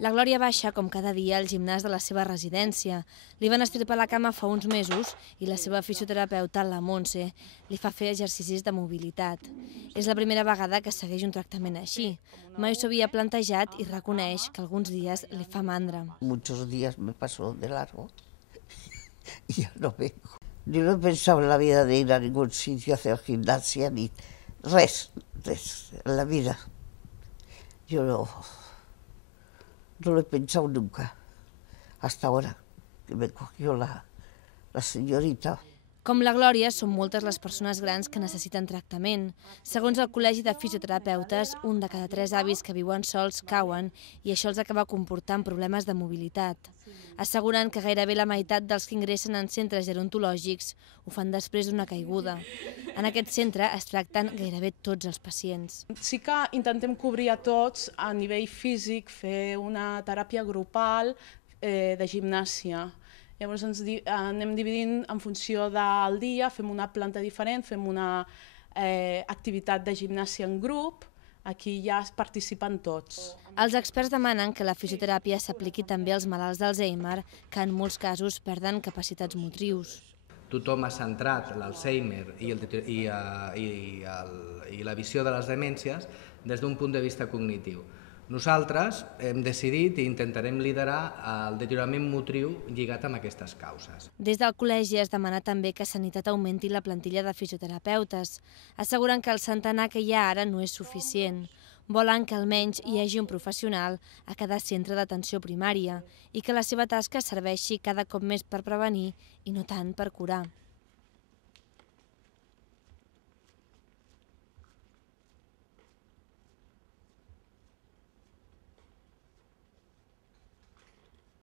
La Glòria baixa, com cada dia, al gimnàs de la seva residència. Li van estripar la cama fa uns mesos i la seva fisioterapeuta, la Montse, li fa fer exercicis de mobilitat. És la primera vegada que segueix un tractament així. Mai s'ho havia plantejat i reconeix que alguns dies li fa mandra. Muchos días me paso de largo y ya no vengo. Yo no he pensado en la vida de ir a ningún sitio a hacer gimnasia ni res en la vida. Yo no lo he pensado nunca, hasta ahora que me cogió la señorita. Com la Glòria, són moltes les persones grans que necessiten tractament. Segons el Col·legi de Fisioterapeutes, un de cada 3 avis que viuen sols cauen i això els acaba comportant problemes de mobilitat. Asseguren que gairebé la meitat dels que ingressen en centres gerontològics ho fan després d'una caiguda. En aquest centre es tracten gairebé tots els pacients. Sí que intentem cobrir a tots a nivell físic, fer una teràpia grupal de gimnàsia. Llavors ens anem dividint en funció del dia, fem una planta diferent, fem una activitat de gimnàsia en grup, aquí ja participen tots. Els experts demanen que la fisioteràpia s'apliqui també als malalts d'Alzheimer, que en molts casos perden capacitats motrius. Tothom ha centrat l'Alzheimer i la visió de les demències des d'un punt de vista cognitiu. Nosaltres hem decidit i intentarem liderar el deteriorament motriu lligat amb aquestes causes. Des del col·legi es demana també que Sanitat augmenti la plantilla de fisioterapeutes. Asseguren que el centenar que hi ha ara no és suficient. Volen que almenys hi hagi un professional a cada centre d'atenció primària i que la seva tasca serveixi cada cop més per prevenir i no tant per curar.